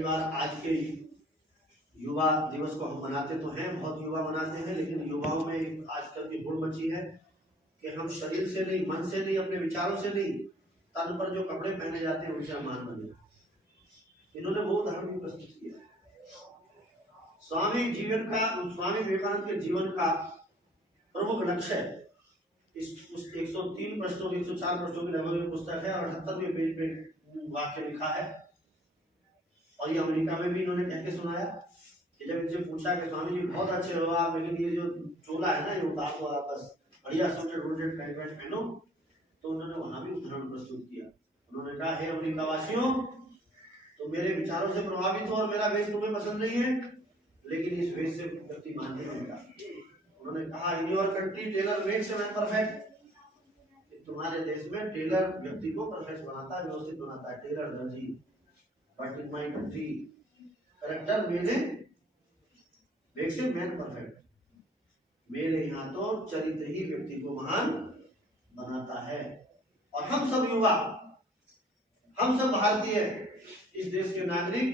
कई बार आज के युवा दिवस को हम मनाते तो हैं, बहुत युवा मनाते हैं, लेकिन युवाओं में आजकल की गुण मची है कि हम शरीर से नहीं, मन से नहीं, अपने विचारों से नहीं, तन पर जो कपड़े पहने जाते हैं उनसे मान बन जाते। इन्होंने वो उदाहरण भी प्रस्तुत किया। स्वामी विवेकानंद के जीवन का प्रमुख लक्ष्य इस 103 पृष्ठों 104 पृष्ठों की लगभग पुस्तक है और 78वें पेज पे वाक्य लिखा है। और ये अमेरिका में भी इन्होंने कह के सुनाया कि जब इनसे पूछा कि स्वामी जी बहुत अच्छे हो आप, लेकिन ये जो चोला है ना ये उतार को आप बस बढ़िया सूटेड पैंट पहनो, तो उन्होंने वहां भी उदाहरण प्रस्तुत किया। उन्होंने कहा, हे अमेरिका वासियों, तुम मेरे विचारों से प्रभावित हो और मेरा वेश तुम्हें पसंद नहीं है, लेकिन इस वेश से व्यक्ति मान नहीं बनता। उन्होंने कहा, in your country tailor makes a man perfect. तुम्हारे देश में टेलर व्यक्ति को परफेक्ट बनाता है, व्यवस्थित बनाता है, टेलर दर्जी। But in my country character makes a man perfect. मेरे यहाँ तो चरित्र ही व्यक्ति को महान बनाता है। और हम सब युवा, हम सब भारतीय, इस देश के नागरिक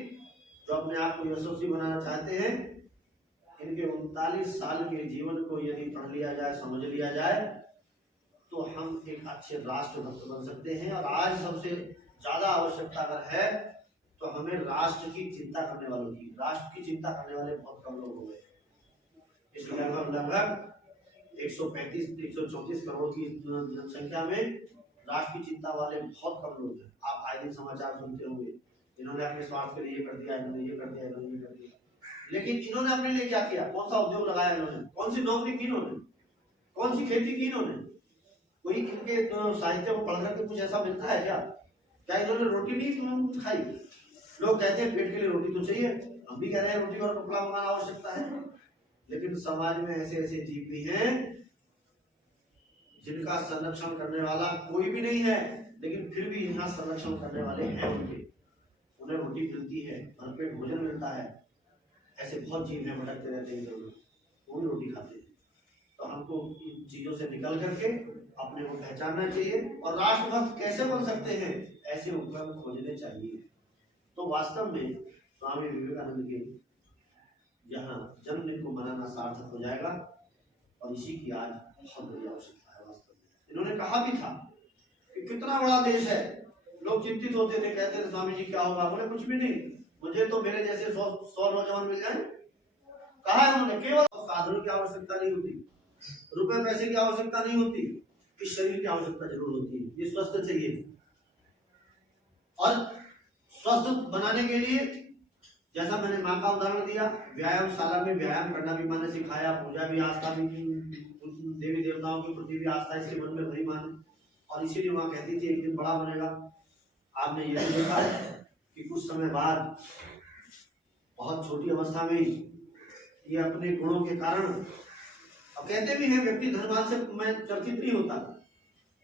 जो अपने आप को यशस्वी बनाना चाहते हैं, इनके 39 साल के जीवन को यदि पढ़ लिया जाए, समझ लिया जाए, तो हम एक अच्छे राष्ट्रभक्त बन सकते हैं। और आज सबसे ज्यादा आवश्यकता अगर है तो हमें राष्ट्र की चिंता करने वालों की, राष्ट्र की चिंता करने वाले बहुत कम लोग हो गए। इसलिए लगभग 134 करोड़ की जनसंख्या में राष्ट्र की चिंता वाले बहुत कम लोग हैं। आप आए दिन समाचार सुनते होंगे, इन्होंने अपने स्वार्थ के लिए ये कर दिया, इन्होंने ये कर दिया, इन्होंने ये कर दिया। लेकिन इन्होंने अपने लिए क्या किया? कौन सा उद्योग लगाया इन्होंने? कौन सी नौकरी की इन्होंने? कौन सी खेती की इन्होंने? कोई इनके साहित्य को पढ़ करके कुछ ऐसा मिलता है क्या? क्या इन्होंने रोटी नहीं खाई? लोग कहते हैं पेट के लिए रोटी तो चाहिए, हम भी कह रहे हैं रोटी और कपड़ा मंगाना आवश्यकता है, लेकिन समाज में ऐसे ऐसे जीव भी हैं जिनका संरक्षण करने वाला कोई भी नहीं है, लेकिन फिर भी यहाँ संरक्षण करने वाले हैं उनके, उन्हें रोटी मिलती है, भरपेट भोजन मिलता है। ऐसे बहुत जीव हैं भटकते रहते हैं, वो भी रोटी खाते हैं। तो हमको इन चीजों से निकल करके अपने को पहचानना चाहिए और राष्ट्रभक्त कैसे बन सकते हैं, ऐसे उपक्रम खोजने चाहिए। तो वास्तव में स्वामी विवेकानंद के यहाँ जन्मदिन को मनाना सार्थक हो जाएगा और इसी की आज बहुत बड़ी आवश्यकता है। वास्तव में इन्होंने कहा भी था कि कितना बड़ा देश है, लोग चिंतित होते थे, कहते थे स्वामी जी क्या होगा? बोले कुछ भी नहीं, मुझे तो मेरे जैसे 100 नौजवान मिल जाए। कहा है उन्होंने, केवल साधनों की आवश्यकता नहीं होती, रुपए पैसे की आवश्यकता नहीं होती, इस शरीर की आवश्यकता जरूर होती है। ये स्वस्थ चाहिए और स्वस्थ बनाने के लिए जैसा मैंने माँ का उदाहरण दिया, व्यायामशाला में व्यायाम करना भी मैंने सिखाया, पूजा भी, आस्था भी, देवी देवताओं के प्रति भी आस्था इसके मन में भरी माने, और इसीलिए वहाँ कहती थी एक दिन बड़ा बनेगा। आपने ये भी देखा कि कुछ समय बाद, बहुत छोटी अवस्था में ही ये अपने गुणों के कारण, अब कहते भी हैं व्यक्ति धनवान से मैं चर्चित नहीं होता,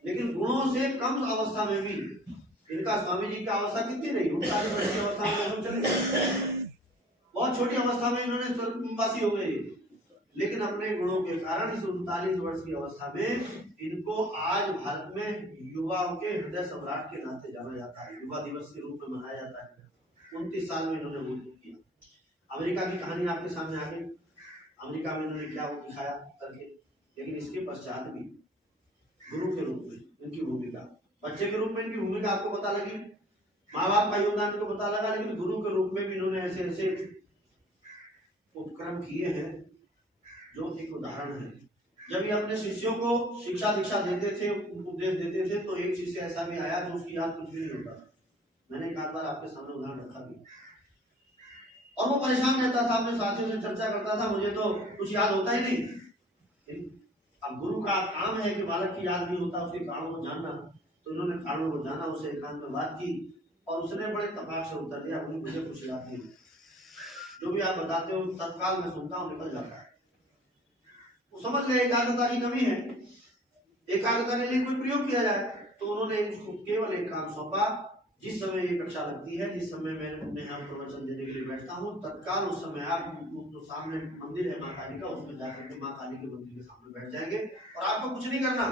लेकिन गुणों से कम अवस्था में भी इनका, स्वामी जी की अवस्था कितनी रही, 39 वर्ष की अवस्था में हम चले गए, बहुत छोटी अवस्था में इन्होंने स्वर्गवासी हो गए, लेकिन अपने गुणों के कारण इस 39 वर्ष की अवस्था में इनको आज भारत में युवाओं के हृदय सम्राट के नाते जाना जाता है, युवा दिवस के रूप में मनाया जाता है। 29 साल में इन्होंने वो किया। अमेरिका की कहानी आपके सामने आ गई, अमेरिका में इन्होंने क्या वो दिखाया करके, लेकिन इसके पश्चात भी गुरु के रूप में इनकी भूमिका, बच्चे के रूप में इनकी भूमिका आपको पता लगी, माँ बाप का योगदान को पता लगा, लेकिन गुरु के रूप में भी इन्होंने ऐसे ऐसे उपक्रम किए हैं जो एक उदाहरण है। जब ये अपने शिष्यों को शिक्षा दीक्षा देते थे, उपदेश देते थे, तो एक शिष्य ऐसा भी आया जो उसकी याद कुछ भी नहीं होता। मैंने एक आध बार आपके सामने उदाहरण रखा भी, और वो परेशान रहता था, अपने साथियों से चर्चा करता था, मुझे तो कुछ याद होता ही नहीं। अब गुरु का काम है कि बालक की याद नहीं होता, उसके कारण को जानना, तो इन्होंने कारण को जाना, उसे एकांत में बात की और उसने बड़े तपाक से उत्तर दिया, मुझे कुछ याद नहीं, जो भी आप बताते हो तत्काल मैं सुनता हूँ, निकल जाता है। वो समझ गए एकाग्रता की कमी है, एकाग्रता के लिए कोई प्रयोग किया जाए, तो उन्होंने इसको केवल एक काम सौंपा, जिस समय ये कक्षा लगती है, जिस समय मैं अपने यहाँ प्रवचन देने के लिए बैठता हूँ, तत्काल उस समय आप तो सामने मंदिर है माँ काली का, उसमें जाकर के माँ काली के मंदिर के सामने बैठ जाएंगे और आपको कुछ नहीं करना,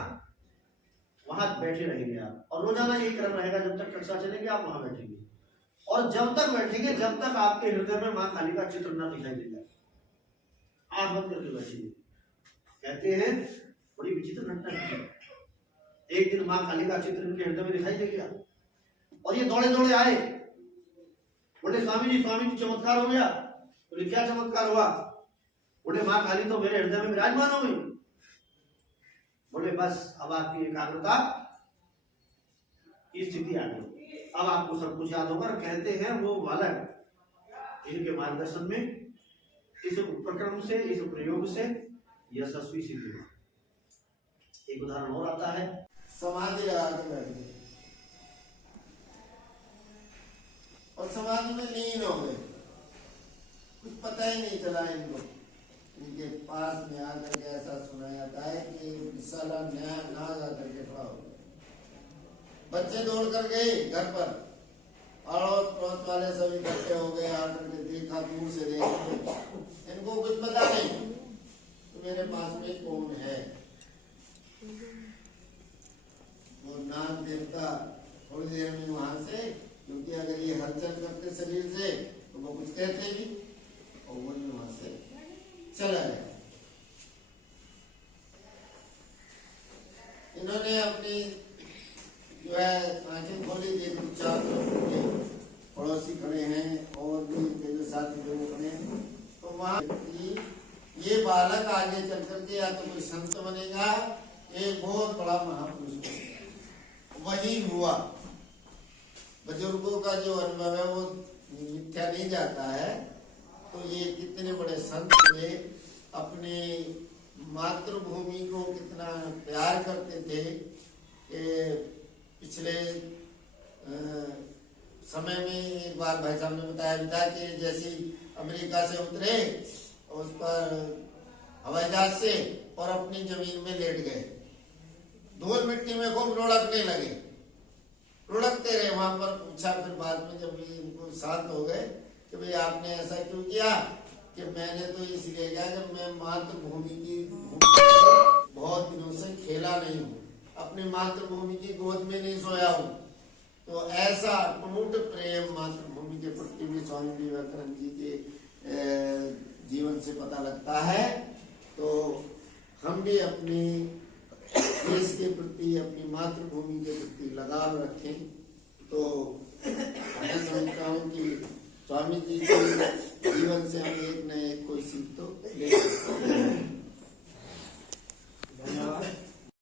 वहां बैठे रहेंगे आप, और रोजाना यही क्रम रहेगा, जब तक कक्षा चलेगी आप वहां बैठेंगे। और जब तक बैठेंगे जब तक आपके हृदय में माँ काली का चित्र न दिखाई दे जाए, आंख बंद करके बैठेंगे। कहते हैं बड़ी विचित्र घटना है, एक दिन माँ काली का चित्र इनके हृदय में दिखाई दे गया और ये दौड़े दौड़े आए, बोले स्वामी जी चमत्कार हो गया। बोले क्या चमत्कार हुआ? बोले माँ काली तो मेरे हृदय में विराजमान हो गई। बोले बस अब आपकी एकाग्रता की स्थिति आ गई, अब आपको सब कुछ याद होगा। कहते हैं वो बालक इनके मार्गदर्शन में इस उपक्रम से, इस प्रयोग से यशस्वी सिद्ध हुआ। एक उदाहरण और आता है, समाधि लगा के बैठ गए और समाधि में लीन हो गए, कुछ पता ही नहीं चला इनको। इनके पास में आकर के ऐसा सुना जाता है कि साला ना जा करके खड़ा हो गया। बच्चे दौड़ कर गए घर पर, अड़ोस पड़ोस वाले सभी इकट्ठे हो गए, आकर के देखा, दूर से देख, इनको कुछ पता नहीं तो मेरे पास में कौन है। वो नाग देवता थोड़ी देर में वहां से, क्योंकि अगर ये हलचल करते शरीर से तो वो कुछ कहते भी, और वो वहां से चला गया। इन्होंने अपनी जो है आंखें खोली, देखो चार पड़ोसी खड़े हैं और भी इनके जो साथी लोग खड़े हैं, तो वहां ये बालक आगे चल करके या तो कोई संत बनेगा, एक बहुत बड़ा महापुरुष बनेगा। वही हुआ। बुजुर्गों का जो अनुभव है वो मिथ्या नहीं जाता है। तो ये कितने बड़े संत थे, अपने मातृभूमि को कितना प्यार करते थे। पिछले समय में एक बार भाई साहब ने बताया था कि जैसे अमेरिका से उतरे उस पर हवाई जहाज से और अपनी जमीन में लेट गए, धूल मिट्टी में खूब लुढ़कने लगे, लुढ़कते रहे। वहां पर पूछा फिर बाद में जब इनको शांत हो गए कि भाई आपने ऐसा क्यों किया? कि मैंने तो इसलिए किया कि मैं मातृभूमि की बहुत दिनों से खेला नहीं हूँ, अपनी मातृभूमि की गोद में नहीं सोया हूँ। तो ऐसा अटूट प्रेम मातृभूमि के प्रति भी स्वामी विवेकानंद जी के जीवन से पता लगता है। तो हम भी अपनी देश के प्रति, अपनी मातृभूमि के प्रति लगाव रखें। तो मैं समझता हूँ कि स्वामी जी के जीवन से हम एक न एक